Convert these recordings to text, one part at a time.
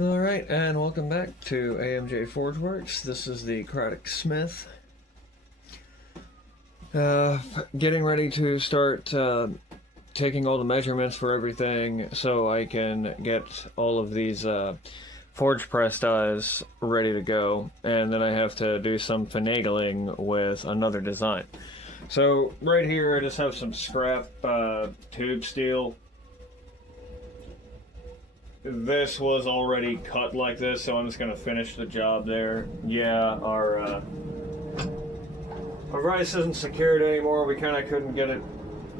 Alright, and welcome back to AMJ Forgeworks. This is the Craddock Smith. Getting ready to start taking all the measurements for everything so I can get all of these forge press dies ready to go, and then I have to do some finagling with another design. So right here I just have some scrap tube steel. This was already cut like this, so I'm just going to finish the job there. Yeah, our vise isn't secured anymore. We kind of couldn't get it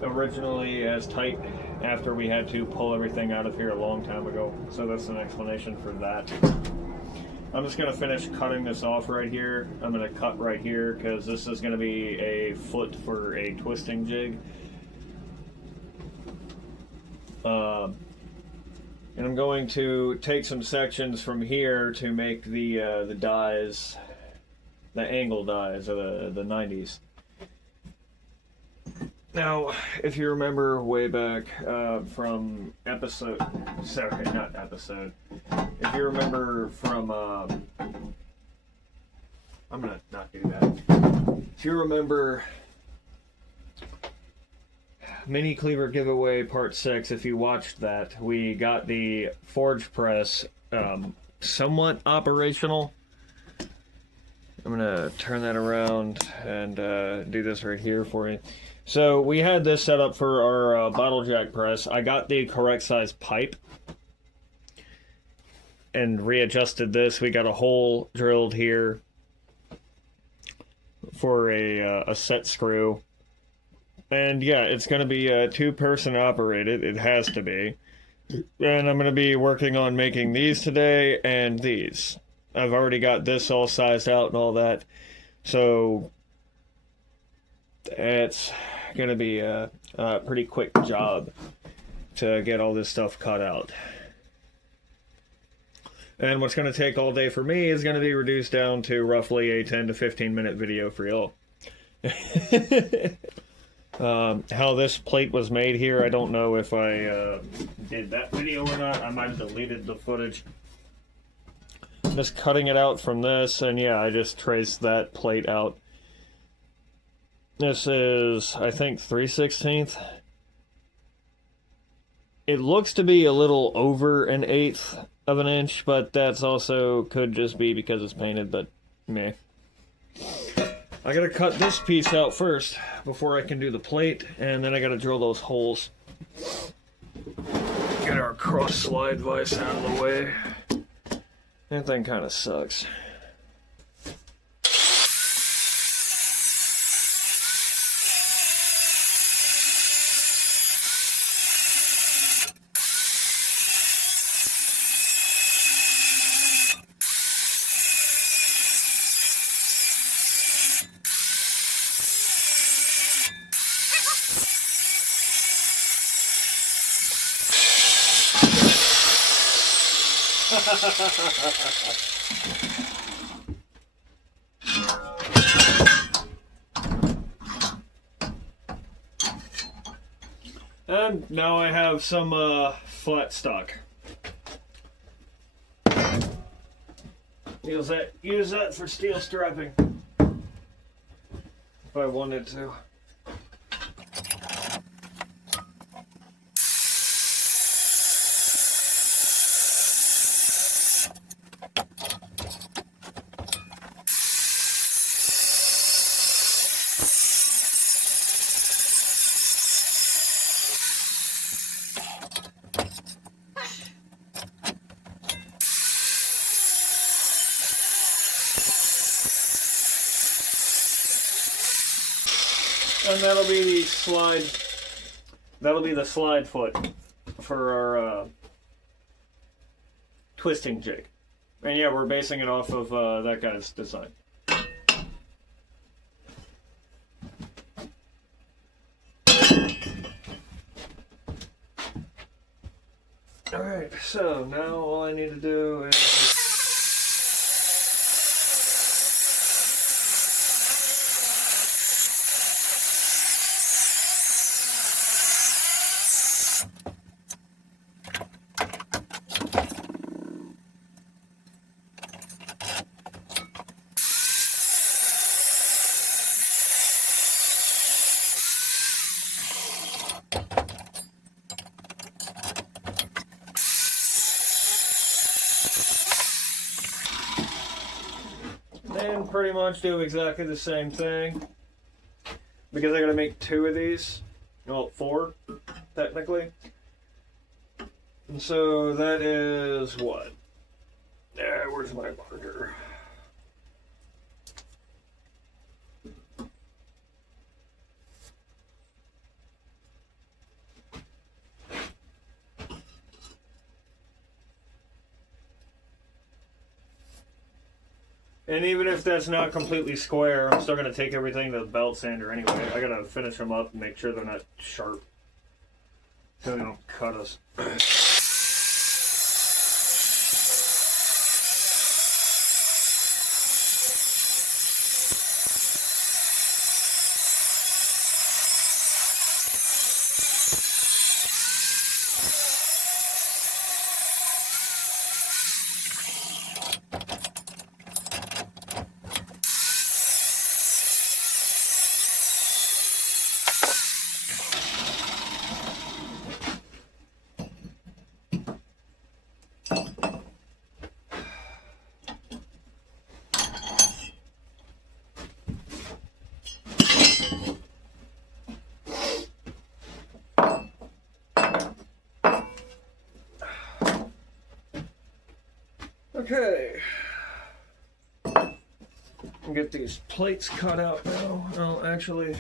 originally as tight after we had to pull everything out of here a long time ago. So that's an explanation for that. I'm just going to finish cutting this off right here. I'm going to cut right here because this is going to be a foot for a twisting jig. And I'm going to take some sections from here to make the dies, the angle dies of the 90s. Now, if you remember way back from episode, sorry, not episode. If you remember from, I'm gonna not do that. If you remember Mini Cleaver Giveaway Part 6, if you watched that, we got the forge press somewhat operational. I'm gonna turn that around and do this right here for you. So we had this set up for our bottle jack press. I got the correct size pipe and readjusted this. We got a hole drilled here for a set screw. And yeah, it's going to be two-person operated. It has to be. And I'm going to be working on making these today and these. I've already got this all sized out and all that. So it's going to be a pretty quick job to get all this stuff cut out. And what's going to take all day for me is going to be reduced down to roughly a 10 to 15 minute video for y'all. How this plate was made here, I don't know if I did that video or not. I might have deleted the footage. Just cutting it out from this, and yeah, I just traced that plate out. This is, I think, 3/16. It looks to be a little over an 1/8 of an inch, but that's also could just be because it's painted, but meh. I gotta cut this piece out first before I can do the plate, and then I gotta drill those holes. Get our cross slide vise out of the way. That thing kind of sucks. And now I have some flat stock. Use that for steel strapping if I wanted to. And that'll be the slide. That'll be the slide foot for our twisting jig. And yeah, we're basing it off of that guy's design. Alright, so now all I need to do is And pretty much do exactly the same thing. Because I gotta make 2 of these. Well, 4, technically. And so that is what? Where's my marker? And even if that's not completely square, I'm still going to take everything to the belt sander anyway. I got to finish them up and make sure they're not sharp, so they don't cut us. Okay. Get these plates cut out now. Oh, actually,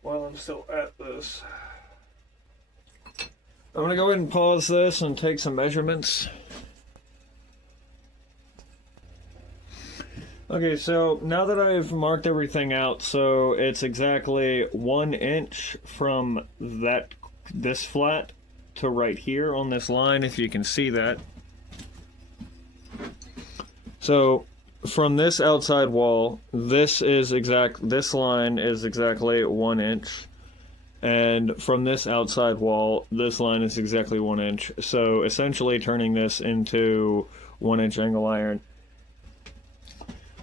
while I'm still at this, I'm gonna go ahead and pause this and take some measurements. Okay, so now that I've marked everything out, so it's exactly 1 inch from this flat to right here on this line, if you can see that. So from this outside wall, this line is exactly 1 inch, and from this outside wall, this line is exactly 1 inch. So essentially turning this into 1 inch angle iron.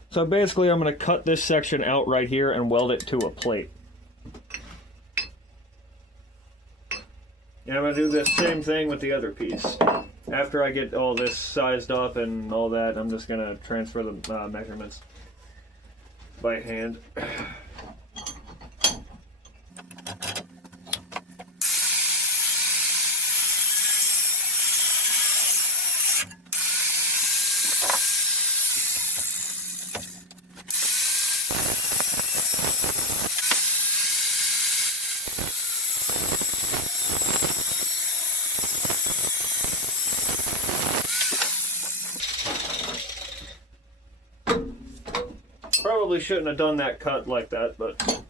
So basically I'm going to cut this section out right here and weld it to a plate. And I'm going to do the same thing with the other piece. After I get all this sized up and all that, I'm just going to transfer the measurements by hand. Probably shouldn't have done that cut like that, but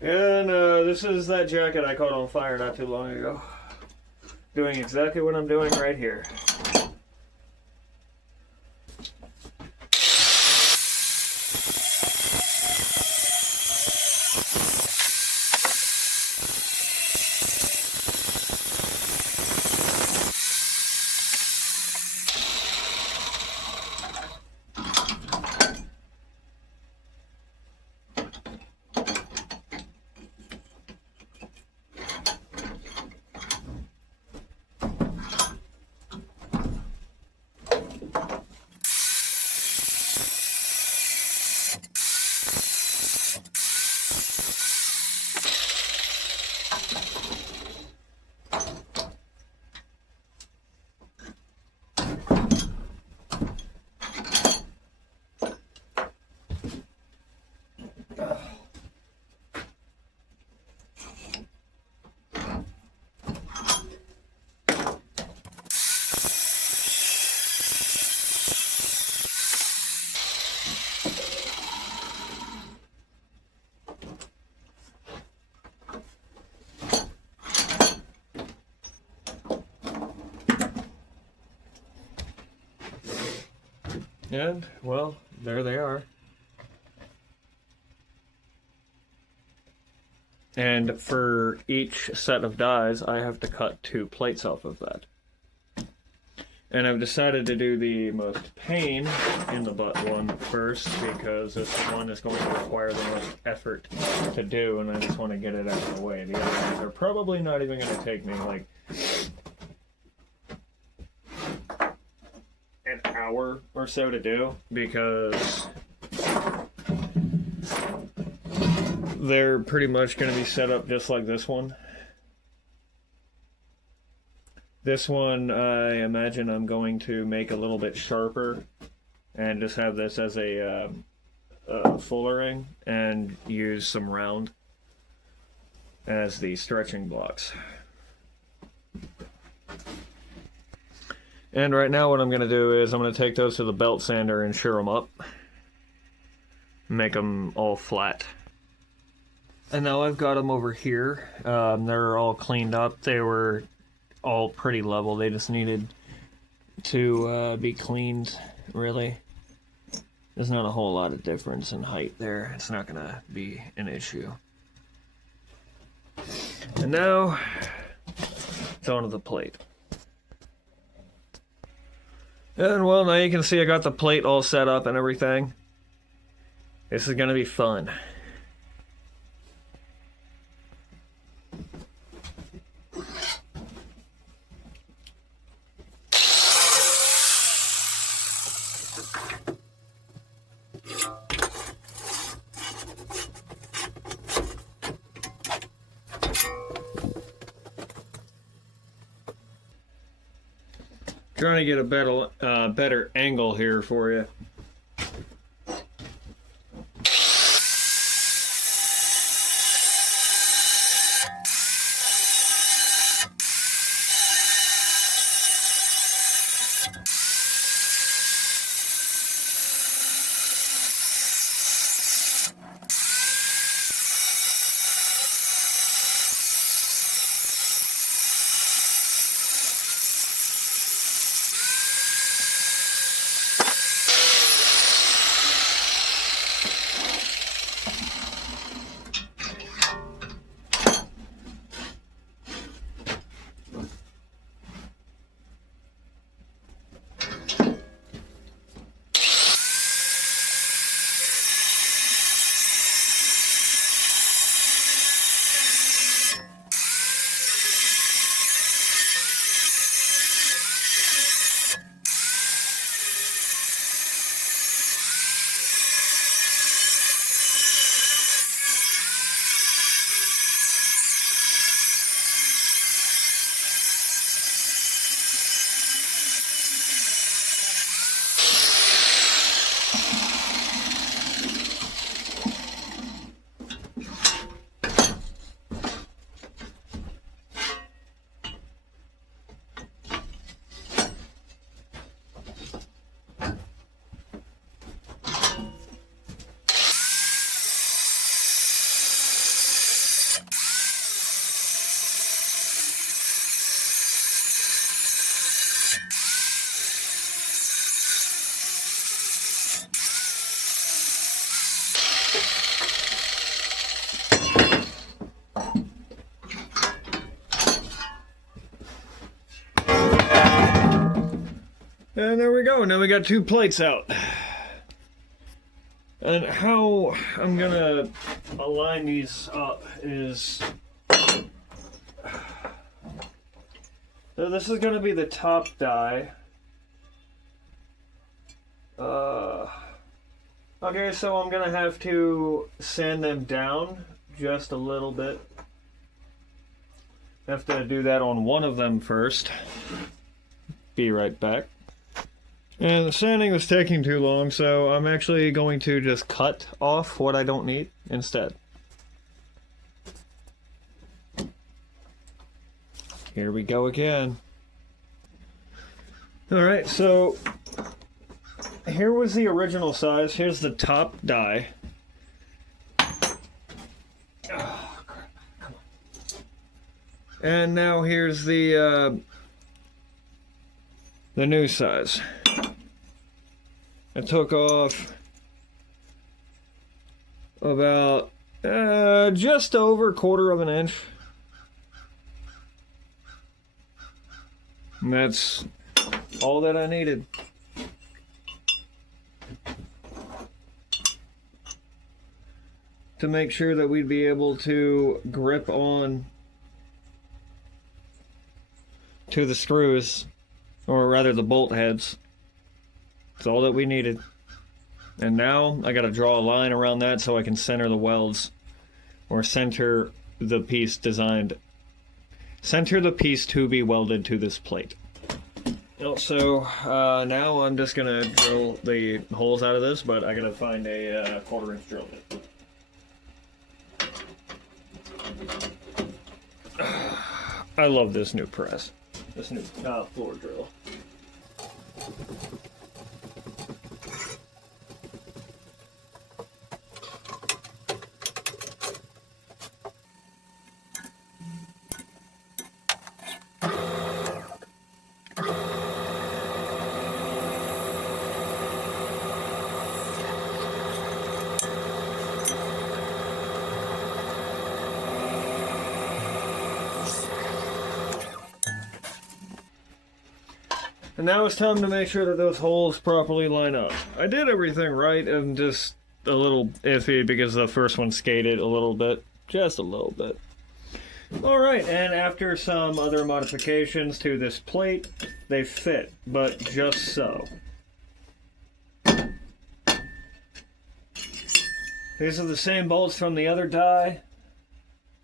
and this is that jacket I caught on fire not too long ago. Doing exactly what I'm doing right here. And, well, there they are. And for each set of dies, I have to cut 2 plates off of that. And I've decided to do the most pain in the butt one first, because this one is going to require the most effort to do, and I just want to get it out of the way. The other ones are probably not even going to take me like an hour or so to do, because they're pretty much going to be set up just like this one. This one, I imagine I'm going to make a little bit sharper and just have this as a fullering and use some round as the stretching blocks. And right now what I'm going to do is I'm going to take those to the belt sander and shear them up. Make them all flat. And now I've got them over here. They're all cleaned up. They were all pretty level. They just needed to be cleaned, really. There's not a whole lot of difference in height there. It's not going to be an issue. And now, it's onto the plate. And well, now you can see I got the plate all set up and everything. This is going to be fun. Trying to get a better angle here for you. And there we go. Now we got 2 plates out. And how I'm gonna align these up is... So this is gonna be the top die. Okay, so I'm gonna have to sand them down just a little bit. Have to do that on one of them first. Be right back. And the sanding was taking too long, so I'm actually going to just cut off what I don't need instead. Here we go again. Alright, so here was the original size. Here's the top die. Oh, crap. Come on. And now here's the new size. I took off about just over 1/4 of an inch. And that's all that I needed. To make sure that we'd be able to grip on to the screws, or rather the bolt heads. That's all that we needed. And now I gotta draw a line around that so I can center the welds, or center the piece to be welded to this plate. Also, now I'm just gonna drill the holes out of this, but I gotta find a 1/4 inch drill bit. I love this new press. This new floor drill. And now it's time to make sure that those holes properly line up. I did everything right, and just a little iffy because the first one skated a little bit. Just a little bit. Alright, and after some other modifications to this plate, they fit, but just so. These are the same bolts from the other die.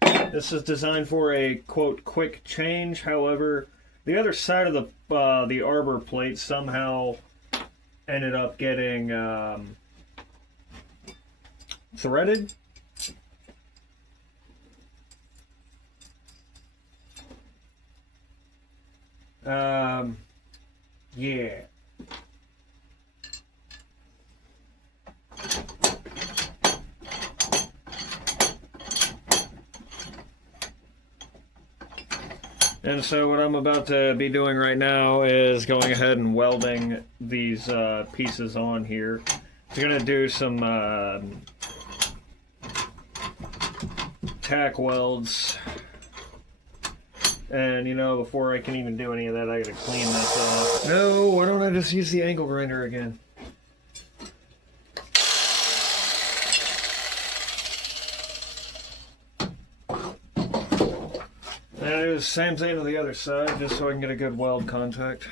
This is designed for a, quote, quick change. However, the other side of the arbor plate somehow ended up getting threaded. Yeah. And so what I'm about to be doing right now is going ahead and welding these pieces on here. I'm going to do some tack welds. And, you know, before I can even do any of that, I got to clean this off. No, why don't I just use the angle grinder again? And I do the same thing to the other side, just so I can get a good weld contact.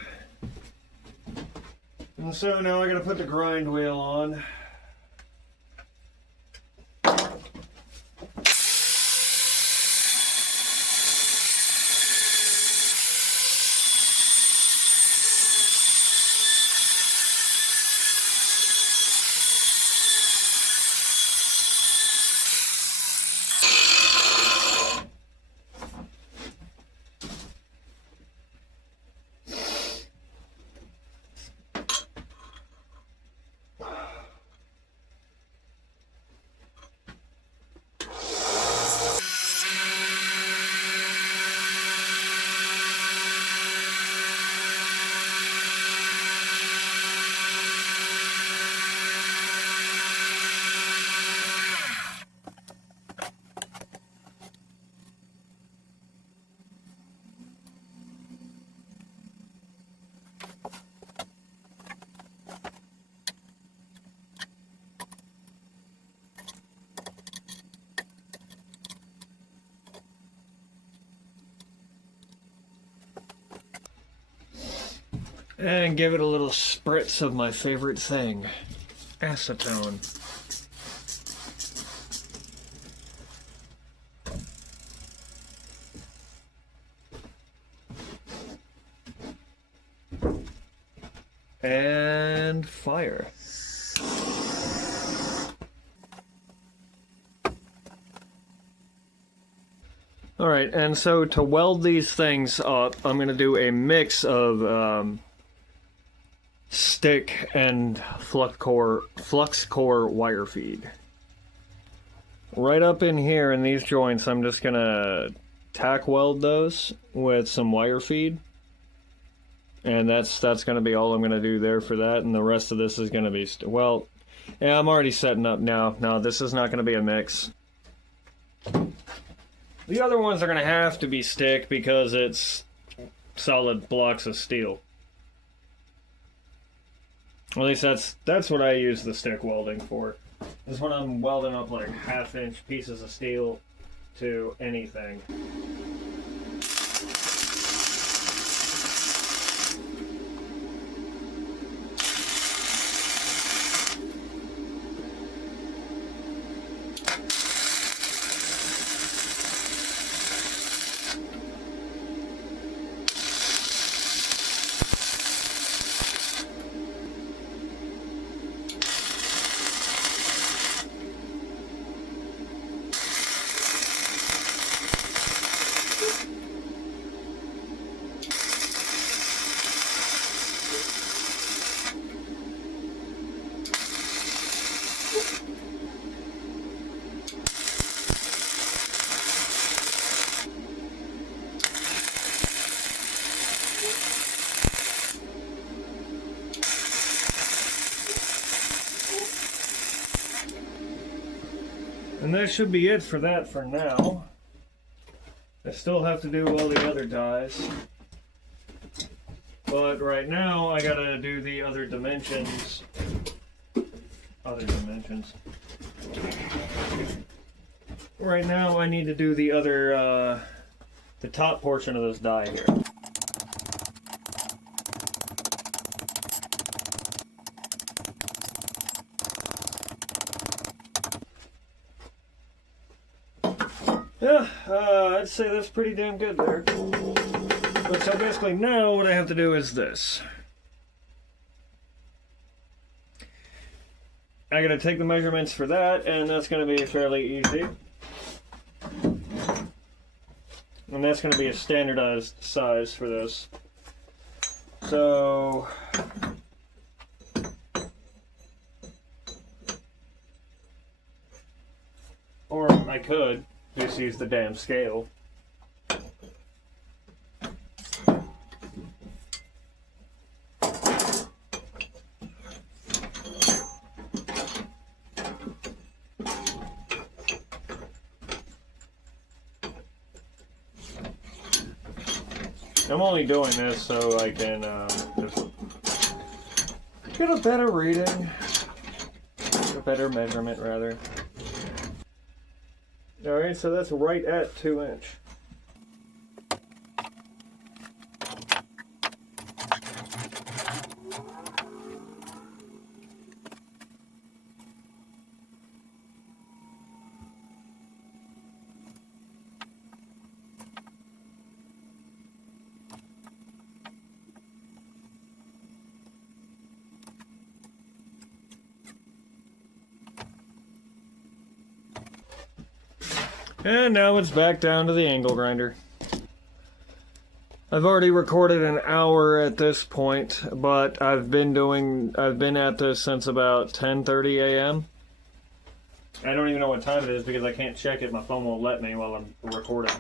And so now I gotta put the grind wheel on. And give it a little spritz of my favorite thing, acetone. And fire. Alright, and so to weld these things up, I'm going to do a mix of stick and flux core wire feed. Right up in here in these joints, I'm just gonna tack weld those with some wire feed. And that's going to be all I'm going to do there for that, and the rest of this is going to be well, yeah, I'm already setting up now. No, this is not going to be a mix. The other ones are going to have to be stick because it's solid blocks of steel. At least that's what I use the stick welding for. Is when I'm welding up like 1/2-inch pieces of steel to anything. And that should be it for that for now. I still have to do all the other dies. But right now I gotta do the other dimensions. Right now I need to do the other, the top portion of this die here. Yeah, I'd say that's pretty damn good there. But so basically now what I have to do is this. I gotta take the measurements for that, and that's gonna be fairly easy. And that's gonna be a standardized size for this. So or I could just use the damn scale. I'm only doing this so I can just get a better reading, a better measurement rather. Alright, so that's right at 2 inch. And now it's back down to the angle grinder. I've already recorded an hour at this point, but I've been at this since about 10:30 a.m. I don't even know what time it is because I can't check it. My phone won't let me while I'm recording.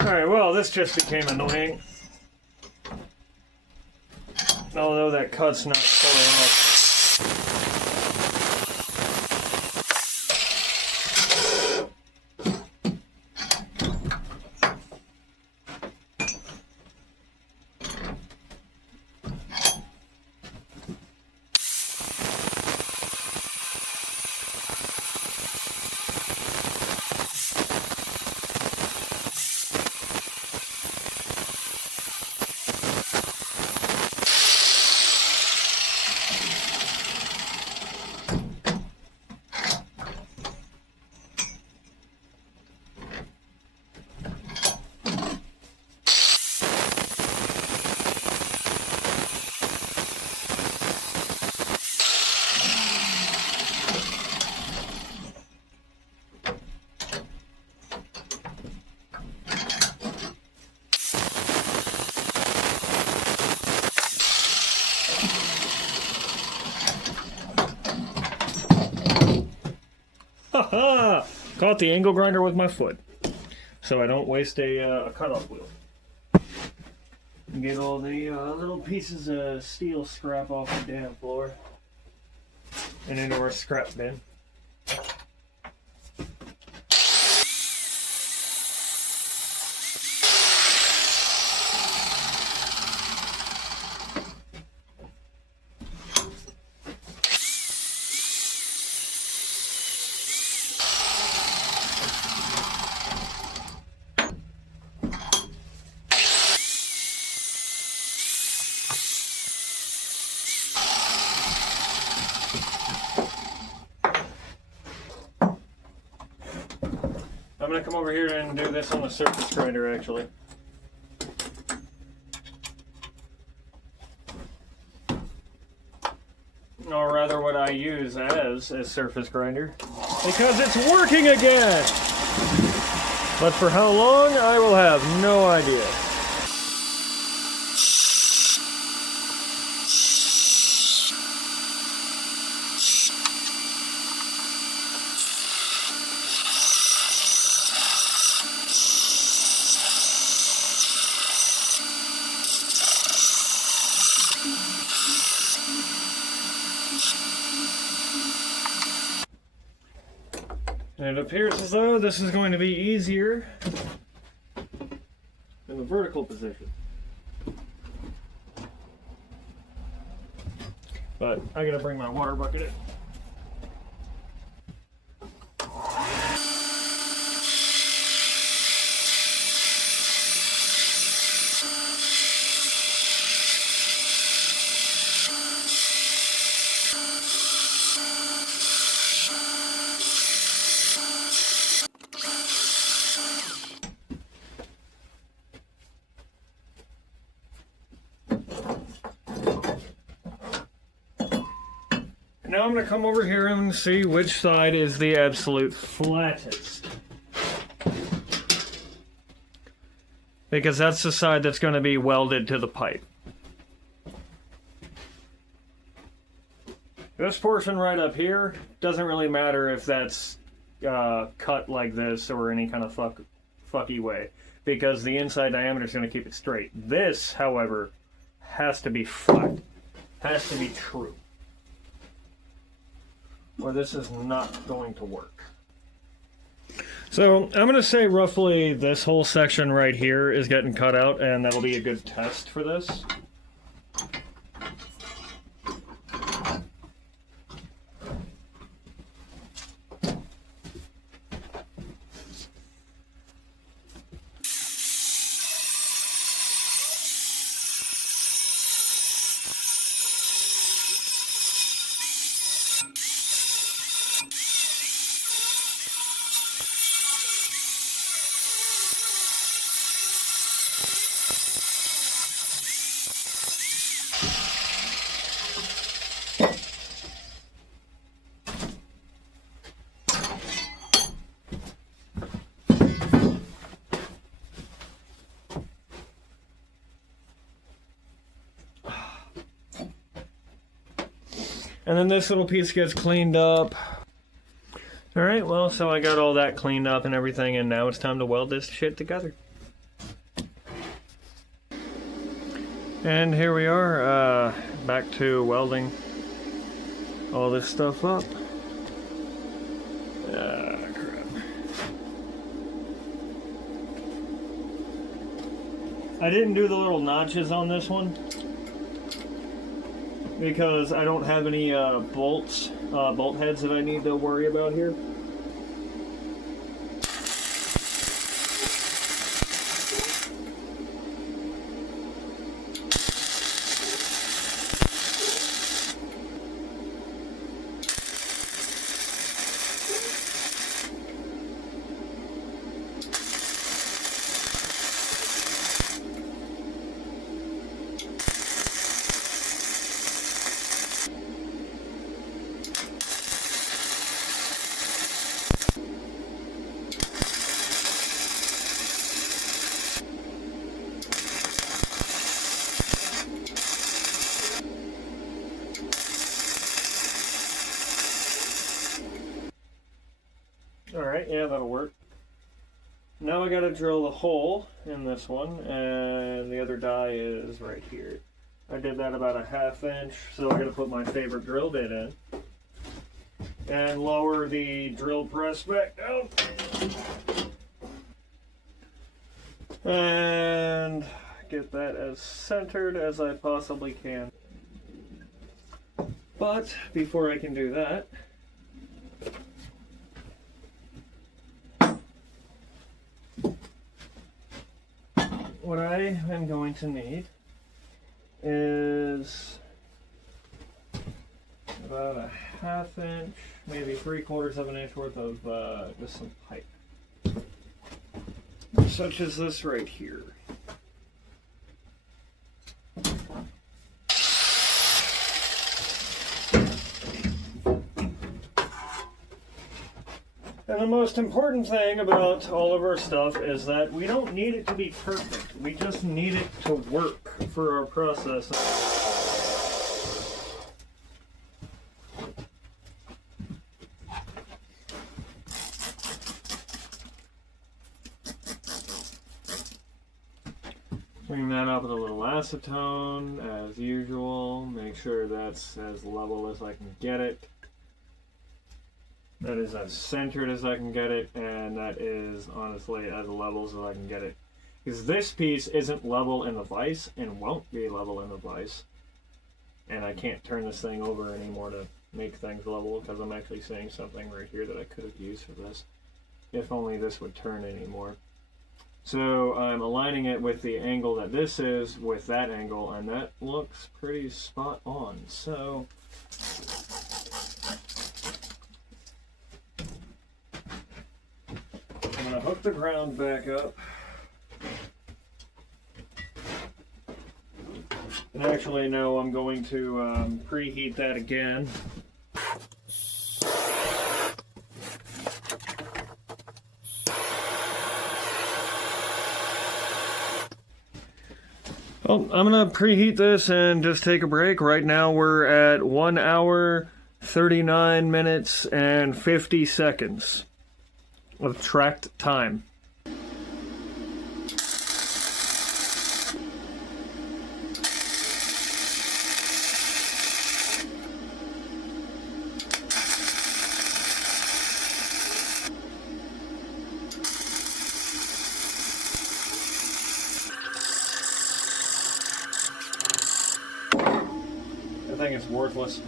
Alright, well, this just became annoying. Although that cut's not fully off. ha! Caught the angle grinder with my foot, so I don't waste a cutoff wheel. Get all the little pieces of steel scrap off the damn floor and into our scrap bin. I'm going to come over here and do this on the surface grinder, actually. Or rather, what I use as a surface grinder. Because it's working again! But for how long, I will have no idea. And it appears as though this is going to be easier in the vertical position. But I gotta bring my water bucket in. Now I'm going to come over here and see which side is the absolute flattest. Because that's the side that's going to be welded to the pipe. This portion right up here doesn't really matter if that's cut like this or any kind of fucky way. Because the inside diameter is going to keep it straight. This, however, has to be flat. Has to be true. Or this is not going to work. So I'm going to say roughly this whole section right here is getting cut out, and that'll be a good test for this. And then this little piece gets cleaned up. Alright, well, so I got all that cleaned up and everything, and now it's time to weld this shit together. And here we are, back to welding all this stuff up. Ah, crap. I didn't do the little notches on this one, because I don't have any bolt heads that I need to worry about here. Alright, yeah, that'll work. Now I gotta drill the hole in this one, and the other die is right here. I did that about a 1/2 inch, so I gotta put my favorite drill bit in. And lower the drill press back down. And get that as centered as I possibly can. But before I can do that, what I am going to need is about a 1/2 inch, maybe 3/4 of an inch worth of just some pipe, such as this right here. And the most important thing about all of our stuff is that we don't need it to be perfect. We just need it to work for our process. Bring that up with a little acetone as usual. Make sure that's as level as I can get it. That is as centered as I can get it, and that is honestly as level as I can get it. Because this piece isn't level in the vise and won't be level in the vise. And I can't turn this thing over anymore to make things level because I'm actually seeing something right here that I could have used for this. If only this would turn anymore. So I'm aligning it with the angle that this is with that angle, and that looks pretty spot on. So I'm going to hook the ground back up. And actually, no, I'm going to preheat that again. Well, I'm going to preheat this and just take a break. Right now we're at 1 hour, 39 minutes, and 50 seconds of tracked time. I think it's worthless.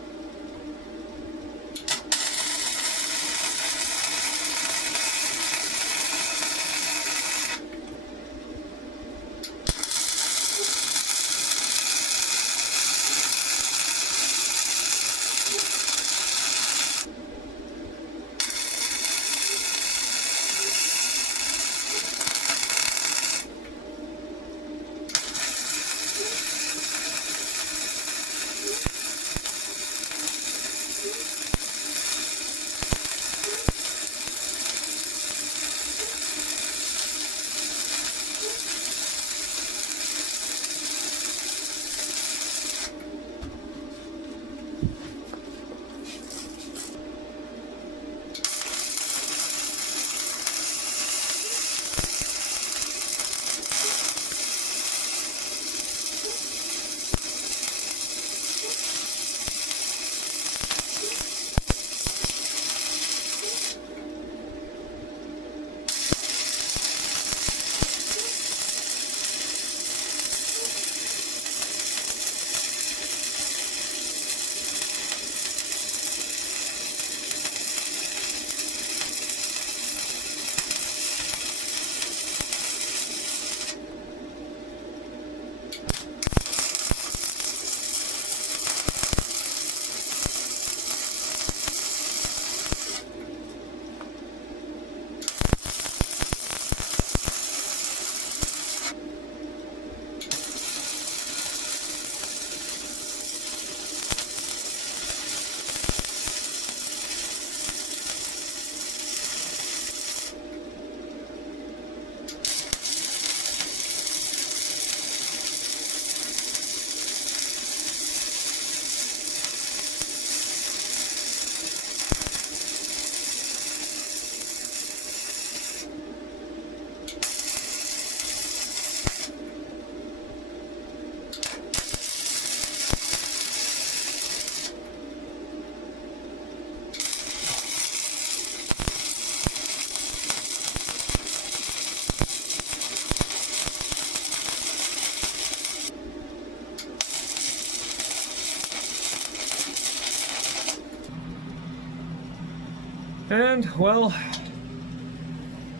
And, well,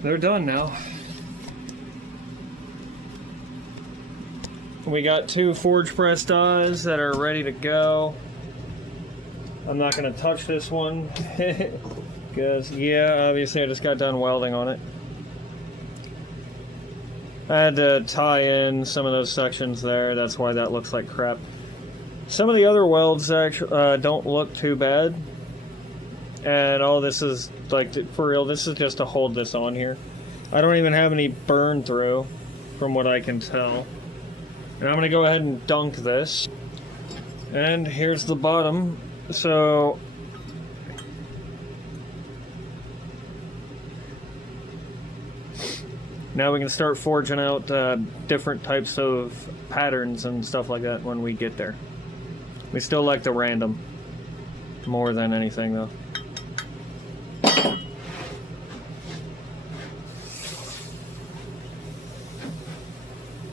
they're done now. We got 2 forge press dies that are ready to go. I'm not going to touch this one because, yeah, obviously I just got done welding on it. I had to tie in some of those sections there, that's why that looks like crap. Some of the other welds actually don't look too bad. And all this is, like, for real, this is just to hold this on here. I don't even have any burn through, from what I can tell. And I'm going to go ahead and dunk this. And here's the bottom. So now we can start forging out different types of patterns and stuff like that when we get there. We still like the random more than anything, though.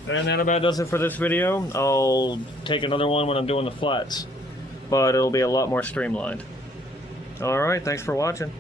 And that about does it for this video. I'll take another one when I'm doing the flats, but it'll be a lot more streamlined. Alright, thanks for watching.